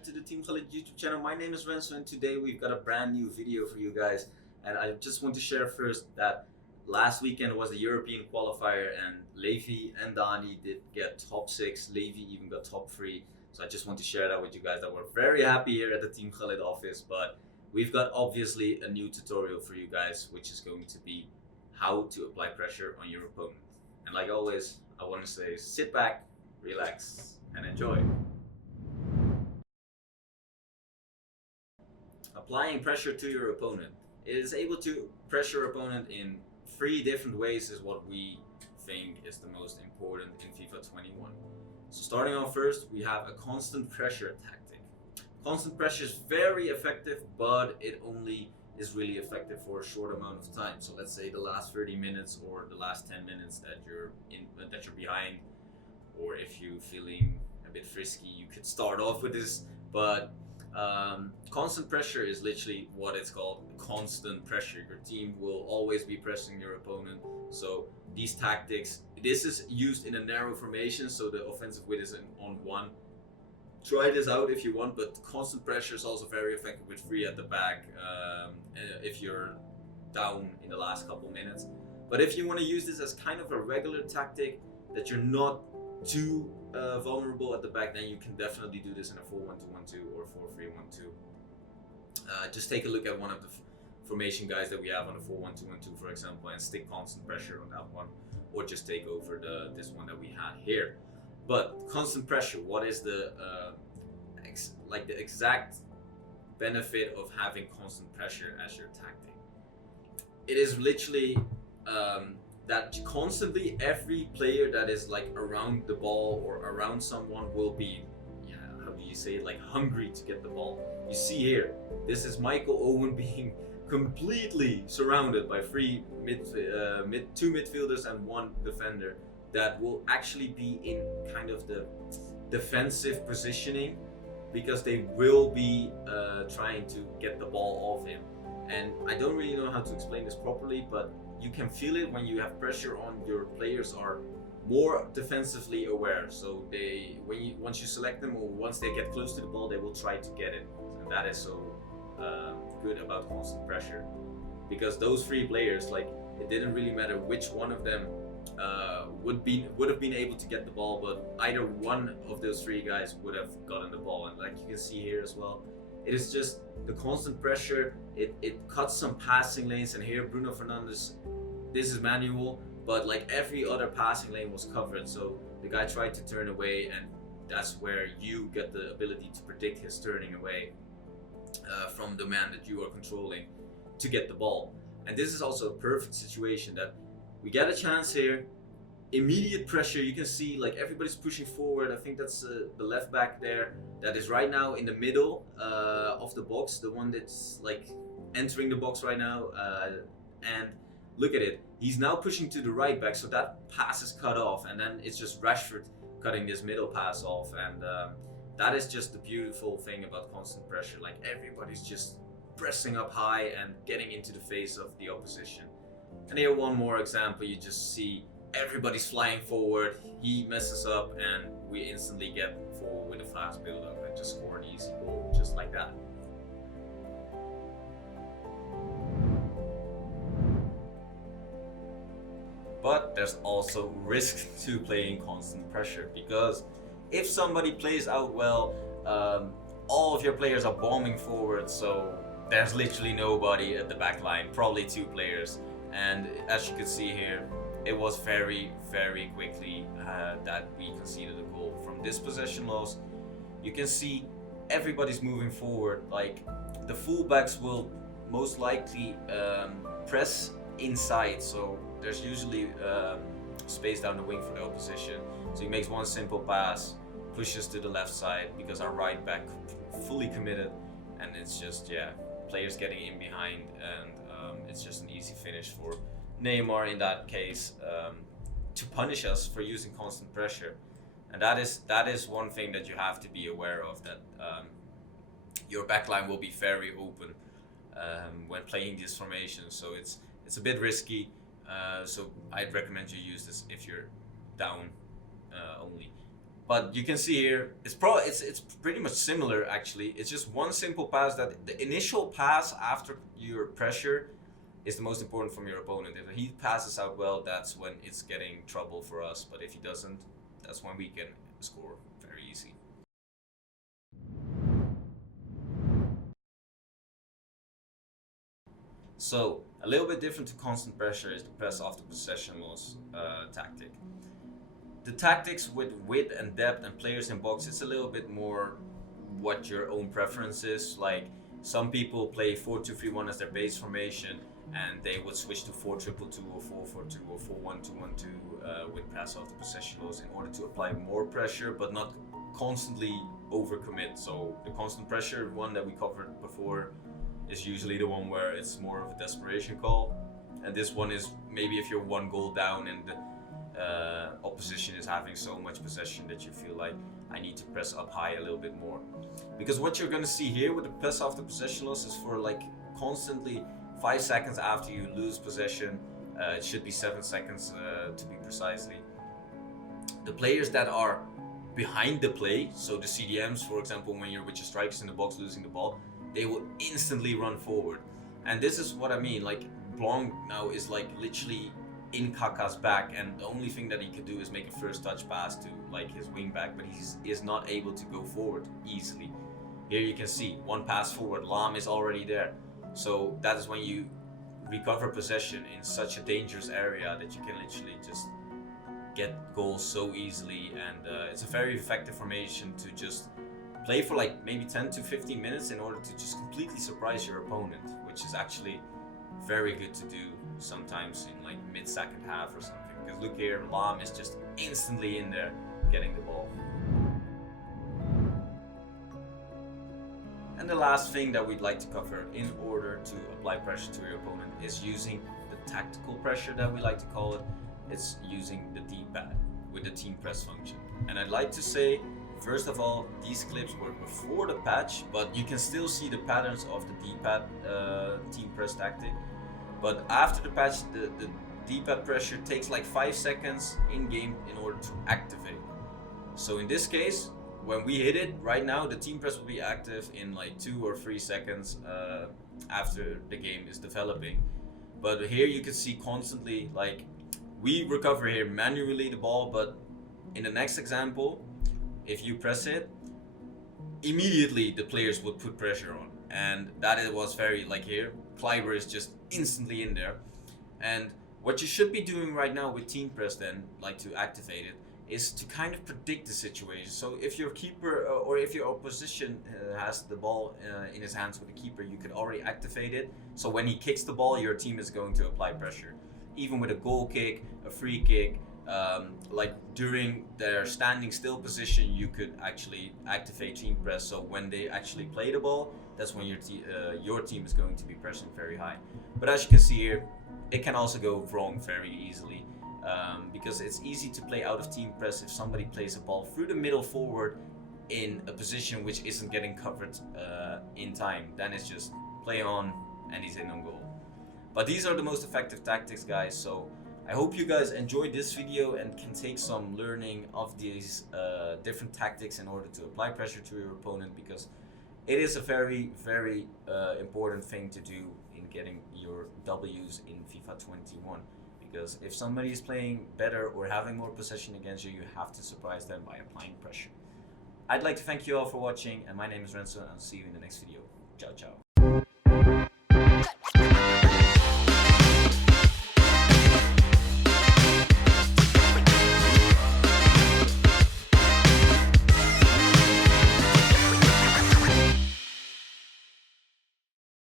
back to the Team Gullit YouTube channel. My name is Renzo and today we've got a brand new video for you guys. And I just want to share first that last weekend was the European qualifier and Levi and Dani did get top 6. Levi even got top 3. So I just want to share that with you guys that we're very happy here at the Team Gullit office. But we've got obviously a new tutorial for you guys, which is going to be how to apply pressure on your opponent. And like always, I want to say sit back, relax, and enjoy. Applying pressure to your opponent. It is able to pressure your opponent in 3 different ways is what we think is the most important in FIFA 21. So starting off first, we have a constant pressure tactic. Constant pressure is very effective, but it only is really effective for a short amount of time. So let's say the last 30 minutes or the last 10 minutes that you're behind, or if you're feeling a bit frisky, you could start off with this. But constant pressure is literally what it's called, constant pressure. Your team will always be pressing your opponent. So these tactics, this is used in a narrow formation, so the offensive width is on 1. Try this out if you want, but constant pressure is also very effective with 3 at the back if you're down in the last couple minutes. But if you want to use this as kind of a regular tactic that you're not too vulnerable at the back, then you can definitely do this in a 4-1-2-1-2 or 4-3-1-2. Just take a look at one of the formation guys that we have on the 4-1-2-1-2, for example, and stick constant pressure on that one, or just take over this one that we had here. But constant pressure, what is the the exact benefit of having constant pressure as your tactic? It is literally that constantly every player that is like around the ball or around someone will be, how do you say it, like hungry to get the ball. You see here, this is Michael Owen being completely surrounded by 2 midfielders and 1 defender that will actually be in kind of the defensive positioning, because they will be trying to get the ball off him. And I don't really know how to explain this properly, but you can feel it when you have pressure on. Your players are more defensively aware, so once you select them or once they get close to the ball, they will try to get it. And that is so good about constant pressure, because those 3 players, like, it didn't really matter which one of them would have been able to get the ball, but either one of those 3 guys would have gotten the ball. And like you can see here as well, it is just the constant pressure. It cuts some passing lanes, and here Bruno Fernandes, this is manual, but like every other passing lane was covered, so the guy tried to turn away, and that's where you get the ability to predict his turning away from the man that you are controlling to get the ball. And this is also a perfect situation that we get a chance here, immediate pressure. You can see like everybody's pushing forward. I think that's the left back there that is right now in the middle of the box, the one that's like entering the box right now, and look at it, he's now pushing to the right back, so that pass is cut off, and then it's just Rashford cutting this middle pass off. And that is just the beautiful thing about constant pressure. Like everybody's just pressing up high and getting into the face of the opposition. And here one more example, you just see everybody's flying forward, he messes up, and we instantly get forward with a fast build up and just score an easy goal just like that. But there's also risk to playing constant pressure, because if somebody plays out well, all of your players are bombing forward, so there's literally nobody at the back line, probably 2 players. And as you can see here, it was very, very quickly that we conceded a goal. From this possession loss, you can see everybody's moving forward. Like the fullbacks will most likely press inside, so there's usually space down the wing for the opposition. So he makes one simple pass, pushes to the left side because our right back fully committed, and it's just players getting in behind, and it's just an easy finish for Neymar in that case to punish us for using constant pressure. And that is one thing that you have to be aware of, that your backline will be very open when playing this formation, so it's a bit risky. So I'd recommend you use this if you're down only. But you can see here, it's pretty much similar actually. It's just one simple pass, that the initial pass after your pressure is the most important from your opponent. If he passes out well, that's when it's getting trouble for us. But if he doesn't, that's when we can score very easy. So a little bit different to constant pressure is the press after possession loss tactic. The tactics with width and depth and players in box, it's a little bit more what your own preference is. Like some people play 4-2-3-1 as their base formation, and they would switch to 4-2-2 or 4-4-2 or 4-1-2-1-2 with pass after possession loss in order to apply more pressure but not constantly overcommit. So the constant pressure one that we covered before is usually the one where it's more of a desperation call, and this one is maybe if you're one goal down and the opposition is having so much possession that you feel like I need to press up high a little bit more. Because what you're going to see here with the press after possession loss is for like constantly 5 seconds after you lose possession, it should be 7 seconds to be precisely. The players that are behind the play, so the CDMs for example, when you're with your strikers in the box losing the ball, they will instantly run forward. And this is what I mean, like Blanc now is like literally in Kaka's back, and the only thing that he could do is make a first touch pass to like his wing back, but he is not able to go forward easily. Here you can see one pass forward, Lam is already there. So that is when you recover possession in such a dangerous area that you can literally just get goals so easily, and it's a very effective formation to just play for like maybe 10 to 15 minutes in order to just completely surprise your opponent, which is actually very good to do sometimes in like mid-second half or something. Because look here, Lam is just instantly in there getting the ball. And the last thing that we'd like to cover in order to apply pressure to your opponent is using the tactical pressure that we like to call it. It's using the D-pad with the team press function. And I'd like to say, first of all, these clips were before the patch, but you can still see the patterns of the D-pad team press tactic. But after the patch, the D-pad pressure takes like 5 seconds in game in order to activate. So in this case, when we hit it right now, the team press will be active in like 2 or 3 seconds after the game is developing. But here you can see constantly, like we recover here manually the ball, but in the next example, if you press it, immediately the players would put pressure on, and that it was very like here, Kleiber is just instantly in there. And what you should be doing right now with team press then, like to activate it, is to kind of predict the situation. So if your keeper or if your opposition has the ball in his hands with the keeper, you could already activate it. So when he kicks the ball, your team is going to apply pressure. Even with a goal kick, a free kick, like during their standing still position, you could actually activate team press. So when they actually play the ball, that's when your team is going to be pressing very high. But as you can see here, it can also go wrong very easily. Because it's easy to play out of team press if somebody plays a ball through the middle forward in a position which isn't getting covered in time. Then it's just play on and he's in on goal. But these are the most effective tactics, guys. So I hope you guys enjoyed this video and can take some learning of these different tactics in order to apply pressure to your opponent, because it is a very, very important thing to do in getting your W's in FIFA 21. Because if somebody is playing better or having more possession against you, you have to surprise them by applying pressure. I'd like to thank you all for watching, and my name is Renzo, and I'll see you in the next video. Ciao, ciao.